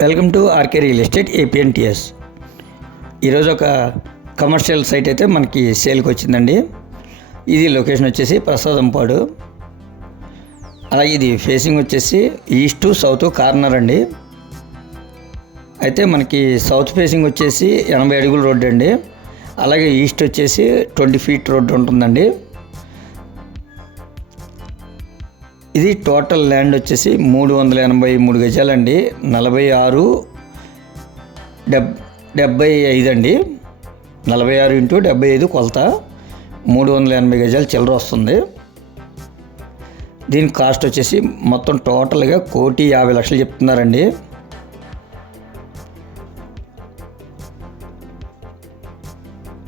Welcome to RK real estate APNTS. ఈరోజు ఒక commercial site అయితే మనకి సేల్కి వచ్చిందండి. ఇది లొకేషన్ వచ్చేసి ప్రసాదంపాడు అలాగే ఇది ఫేసింగ్ వచ్చేసి ఈస్ట్ సౌత్ కార్నర్ అండి. అయితే మనకి సౌత్ ఫేసింగ్ వచ్చేసి ఎనభై అడుగుల రోడ్డు అండి. అలాగే ఈస్ట్ వచ్చేసి ట్వంటీ ఫీట్ రోడ్డు ఉంటుందండి. ఇది టోటల్ ల్యాండ్ వచ్చేసి మూడు వందల ఎనభై మూడు గజాలండి. నలభై ఆరు డెబ్ డెబ్బై ఐదు అండి. నలభై ఆరు ఇంటూ డెబ్బై ఐదు కొలత మూడు వందల ఎనభై గజాలు చిల్లర వస్తుంది. దీని కాస్ట్ వచ్చేసి మొత్తం టోటల్గా కోటి యాభై లక్షలు చెప్తున్నారండి.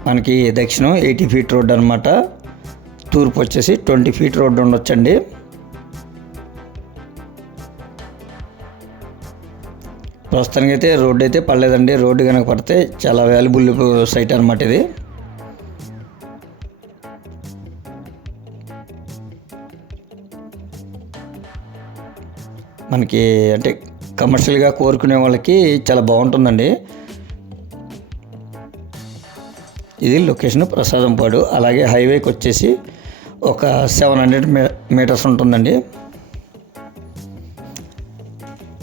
మనకి దక్షిణం ఎయిటీ ఫీట్ రోడ్ అనమాట తూర్పు వచ్చేసి ట్వంటీ ఫీట్ రోడ్ ఉండొచ్చండి. ప్రస్తుతానికి అయితే రోడ్డు అయితే పడలేదండి. రోడ్డు కనుక పడితే చాలా వాల్యుబుల్ సైట్ అనమాట ఇది. మనకి అంటే కమర్షియల్గా కోరుకునే వాళ్ళకి చాలా బాగుంటుందండి. ఇది లొకేషన్ ప్రసాదంపాడు. అలాగే హైవేకి వచ్చేసి ఒక సెవెన్ హండ్రెడ్ మీటర్స్ ఉంటుందండి.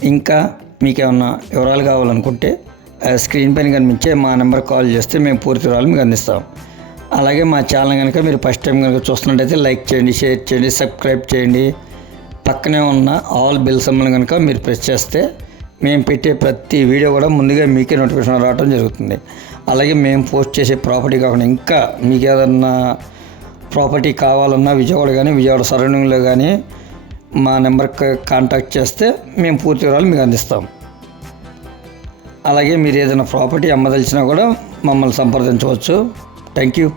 ఇంకా మీకు ఏమన్నా వివరాలు కావాలనుకుంటే స్క్రీన్ పైన కనిపించే మా నెంబర్ కాల్ చేస్తే మేము పూర్తి వివరాలు మీకు అందిస్తాం. అలాగే మా ఛానల్ కనుక మీరు ఫస్ట్ టైం కనుక చూస్తున్నట్టయితే లైక్ చేయండి షేర్ చేయండి సబ్స్క్రైబ్ చేయండి. పక్కనే ఉన్న ఆల్ బిల్ సమ్మని కనుక మీరు ప్రెస్ చేస్తే మేము పెట్టే ప్రతి వీడియో కూడా ముందుగా మీకే నోటిఫికేషన్ రావడం జరుగుతుంది. అలాగే మేము పోస్ట్ చేసే ప్రాపర్టీ కాకుండా ఇంకా మీకు ఏదన్నా ప్రాపర్టీ కావాలన్నా విజయవాడ కానీ విజయవాడ సరౌండింగ్లో కానీ మా నెంబర్కి కాంటాక్ట్ చేస్తే మేము పూర్తి వివరాలు మీకు అందిస్తాం. అలాగే మీరు ఏదైనా ప్రాపర్టీ అమ్మదలిచినా కూడా మమ్మల్ని సంప్రదించవచ్చు. Thank you